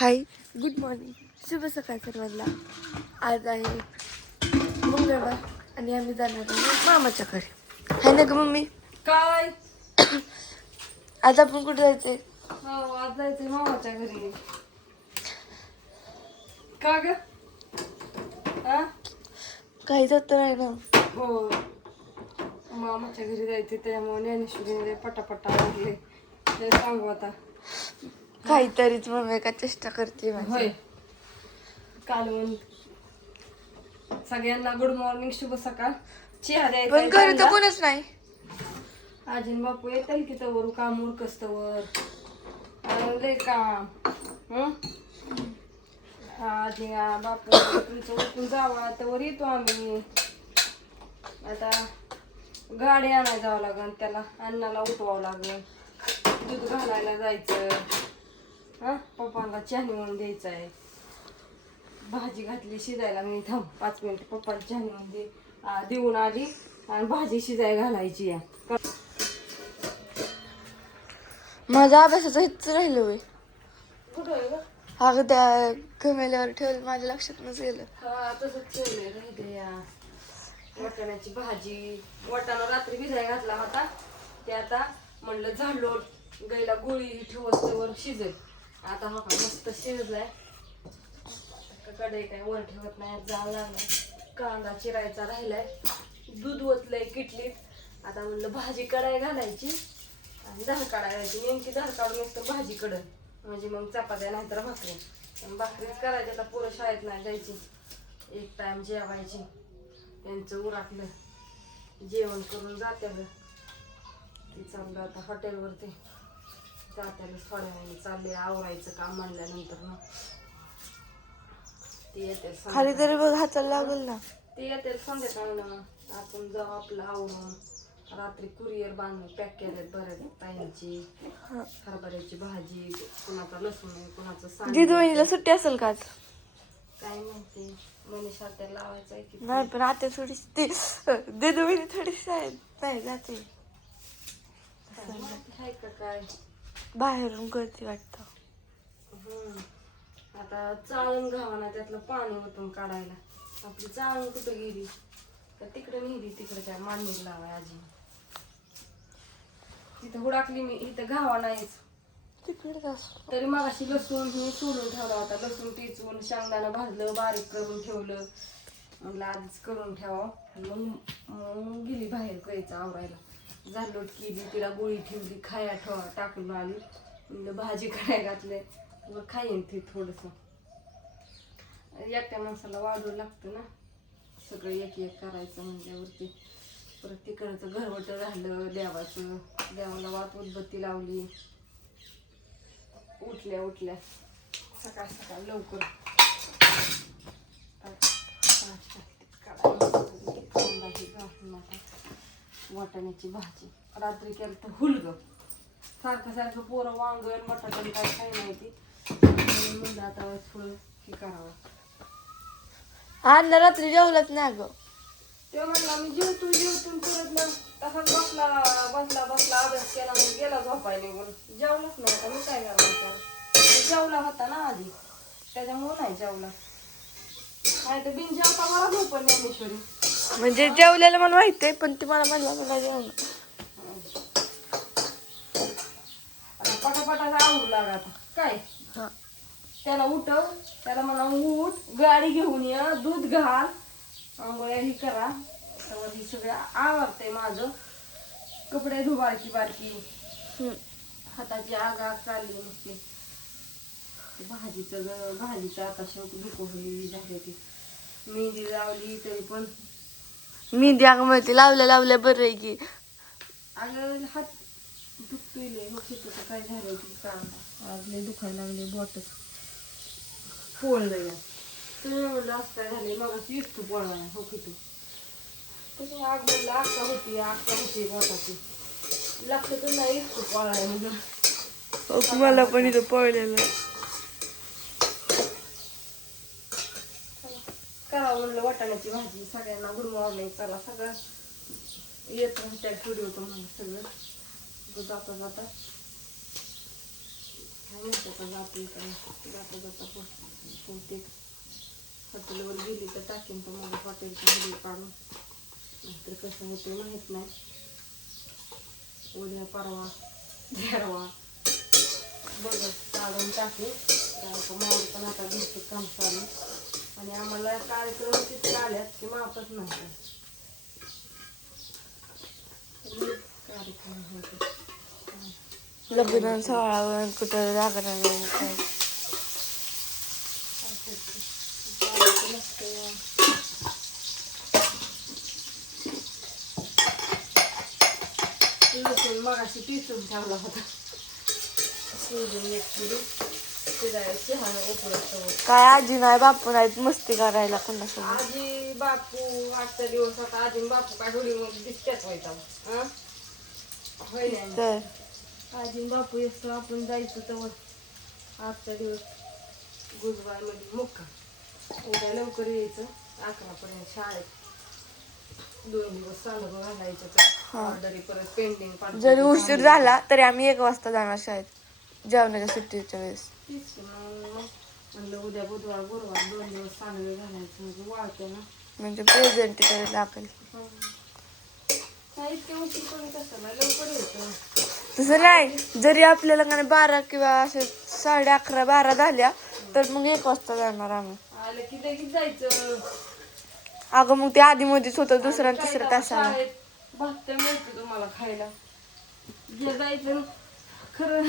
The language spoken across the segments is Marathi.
हाय, गुड मॉर्निंग, शुभ सकाळ सर्वांना. आज आहे मंगळवार आणि आम्ही जाणार आहे मामाच्या घरी. हाय ना ग मम्मी? काय आज आपण कुठे जायचंय? हो आज जायचंय मामाच्या घरी. का ग? आ? काही जात नाही ना. हो मामाच्या घरी जायचे त्यामुळे ज्ञानेश्वरीने पटापटा आवडले ते सांगू आता. काहीतरीच मम्मी का चेष्टा करते माझी. होय कालवून सगळ्यांना गुड मॉर्निंग, शुभ सकाळ. चहा द्यायचा पण घरी तर कोणच नाही. आजीन बापू येतील की तवर काम उरकस्तवर लय काम. आजी बापू तुमचं उठून जावा तवर येतो आम्ही. आता गाडी आणायला जावं लागेल, त्याला अण्णाला उठवावं लागेल, दूध घालायला जायचं, पप्पांना चहा नेऊन द्यायचा आहे, भाजी घातली शिजायला. मी थांब 5 मिनिट पप्पाला चहा नेऊन देऊन आली आणि भाजी शिजाय घालायची आहे. माझा अभ्यासाचं हिच राहिलं होय. कुठं आहे ग? अगं त्या गमेल्यावर ठेवलं, माझ्या लक्षात नसेल. हा तसंच ठेवलंय राहिले या. वाटाण्याची भाजी, वाटाणा रात्री भिजाय घातला होता ते आता म्हणलं झाडलो गाईला गोळी ठेवस्तवर शिजेल. आता हा का मस्त शिजलाय. कडे काय वर ठेवत नाही, जाळ लागलाय. कांदा चिरायचा राहिलाय, दूध ओतलंय किटलीत. आता म्हणलं भाजी कढाई घालायची आणि धार काढायची. नेमकी धार काढून नसतं भाजी कडं, म्हणजे मग चपात्या नाहीतर भाकरी. भाकरीच करायची. आता पोरं शाळेत नाही जायची, एक टाइम जेवायची. त्यांचं उराकलं जेवण करून जात्या ग. ती चाललं आता हॉटेलवरती जात्याला. थोड्या वेळाने चालले आवरायचं काम म्हणल्यानंतर ना ते येते खाली तरी बघ हाताला लागल ना. ते येते संध्याकाळनं. आपण जाऊ आपलं आवरून. रात्री कुरिअर बांधून पॅक केलेत बऱ्याच ताईंची. हरभऱ्याची भाजी, कुणाचा लसूण आहे, कुणाचं सांग. दिदवहिनीला सुट्टी असेल का आज? काय माहिती, मनीषा त्याला लावायचं आहे की नाही, पण आता थोडीशी ती दिदवहिनी थोडीशी आहे नाही जाते. आहे का काय बाहेरून करते वाटतं. आता चाळून घावा त्यातलं पाणी ओतून काढायला. आपली चाळून कुठं गेली तर तिकडे नेली, तिकडे काय मांडणी लावाय आजी. तिथं हुडाकली मी, इथं घावा नाहीच. तरी मगाशी लसूण ही सोडून ठेवला होता. लसूण टिचून शेंगदाणा भाजलं, बारीक करून ठेवलं. म्हणलं आधीच करून ठेवा. मग गेली बाहेर करायचं आवरायला. झालोट केली, तिला गोळी ठेवली, खाया टाकून आली. म्हणलं भाजी करायला घातले, मग खाईन ते थोडंसं. एकट्या माणसाला वाढू लागतं ना सगळं, एक एक करायचं म्हणल्यावरती. परत तिकडचं घरवट झालं देवाचं. देवाला वात उदबत्ती लावली. उठल्या सकाळ सकाळ लवकर वाटाण्याची भाजी. रात्री केलं तर हुलग. सारखं पोरं वांगण बटाटा काय खाई नाही ती. म्हणलं आता थोडं हे करावं. अण्णा रात्री जेवलंच नाही ग. ते म्हणला मी जेवतून परत मग तसाच बसला अभ्यास केला, मग गेला झोपाय निघून. जेवलाच नाही. आता मी काय करणार? जेवला होता ना आधी, त्याच्यामुळे नाही जेवला. नाही तर बिन जेवता मला झोपण ज्ञानेश्वरी. म्हणजे जेवलेलं मला माहिती आहे, पण ती मला म्हणला मला जेवण. आता पटापटा आवडू लागा आता काय. त्याला उठव, त्याला म्हणा उठ, गाडी घेऊन ये, दूध घाल, आंघोळ्या ही करा. तर ही सगळं आवडतंय माझं. कपडे धुवायची बारकी, हाताची आग चालली नसते. भाजीचं आता शेवटी दुखवली झाली ती. मेहंदी लावली तरी पण मेहंदी अगं माहिती लावल्या बरं आहे की. अगं हात दुखतोय लय. हो तर काय झालंय ती काम आज लय दुखायला लागले. बोटच पोळलं या. तुम्ही म्हणलं असं काय झालंय, मग असं इष्ट पोळा हो किती तसं आग म्हणलं आक्का होती बोटाची. लक्षातून नाही इष्ट पोळा आहे म्हणजे. मला पण इथं पळलेलं करावं म्हणलं वाटाण्याची भाजी. सगळ्यांना गुड मॉर्निंग. चला सगळं येत त्या व्हिडिओ तुम्हाला सगळं जाता काय म्हणते आता जाते जाता जाता बहुतेक हॉटेलवर गेली तर टाकेन तर मला हॉटेलचा व्हिडिओ काढून. नाहीतर कसं होते माहीत नाही. उद्या परवा घेरवा बघत काढून टाके. कारण मावळ पण आता घरचं काम चालू आणि आम्हाला कार्यक्रम तिथे आल्यात की मापच नाही कार्यक्रम होते. लग्न सोहळा कुठं जागरण काय. लसूण मगाशी पिसून ठेवला होता. शिजून एक किलो शिजायला चहा उकळत. काय आजी नाही बापू नाहीत मस्ती करायला कोणासोबत. आजी बापू आजचा दिवस आता आजी बापू काय होळीमध्ये दिसत्यात व्हायचा. होय नाही तर आजी बापू येतो आपण जायचं तर आजचा दिवस गुजबाईमध्ये मुक्का. उद्या लवकर यायचं 11पर्यंत शाळेत. 2 दिवस सांडून घालायचं तर ऑर्डरी परत पेंडिंग. जरी उशीर झाला तरी आम्ही 1 वाजता जाणार शाळेत जेवणाच्या सुट्टीच्या वेळेस. तेच मग म्हणलं उद्या बुधवार गुरुवार 2 दिवस सांडवे घालायचं म्हणजे वाळते ना. म्हणजे प्रेझेंट करायला लागेल. नाही इतके उशीर पण कसं नाही लवकर यायचं. तसं नाही जरी आपल्याला का 12 किंवा असे 11:30 12 झाल्या तर मग 1 वाजता जाणार आम्ही. आलं की लगेच जायचं. अगं मग ते आधी मध्येच होतं दुसऱ्या आणि तिसऱ्या तासाला. शाळेत भात मिळतं तुम्हाला खायला. जे जायचं खरं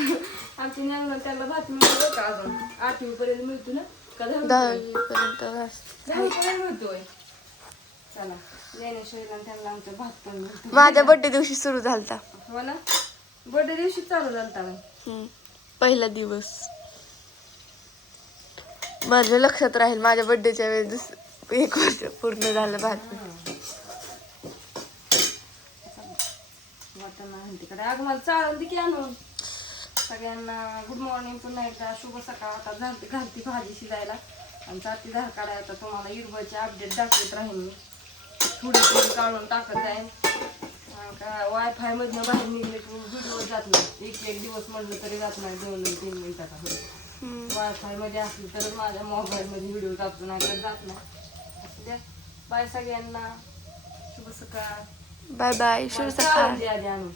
आमच्या न्यायला त्यांना भात मिळतो का अजून 8वी पर्यंत मिळतो ना का 10वी पर्यंत 10वी पर्यंत मिळतोय. चला ज्ञानेश्वरीला त्यांना आमचं भात पण मिळतो. माझ्या बर्थडे दिवशी सुरू झालता. मला बर्थडे दिवशी चालू झालता. पहिला दिवस माझ्या लक्षात राहील. माझ्या बर्थडेच्या वेळेस 1 वर्ष पूर्ण झालं भात. तिकडे अगं मला चालून दे की आणून. सगळ्यांना गुड मॉर्निंग पुन्हा एकदा शुभ सकाळ. आता घालती भाजी शिजायला आणि जाती धार काढाय. आता तुम्हाला इरबळचे अपडेट दाखवत राहीन मी. थोडी थोडी काढून टाकत जाईन. वायफाय मधनं बाहेर निघले की व्हिडिओ जात नाही. एक दिवस म्हटलं तरी जात नाही 2-3 मिनिटाचा. वायफाय मध्ये असली तर माझ्या मोबाईल मध्ये व्हिडिओ जातो नाही तर जात नाही. असं द्या. बाय सगळ्यांना शुभ सकाळ. बाय बाय शुभ सकाळ. आधी आणून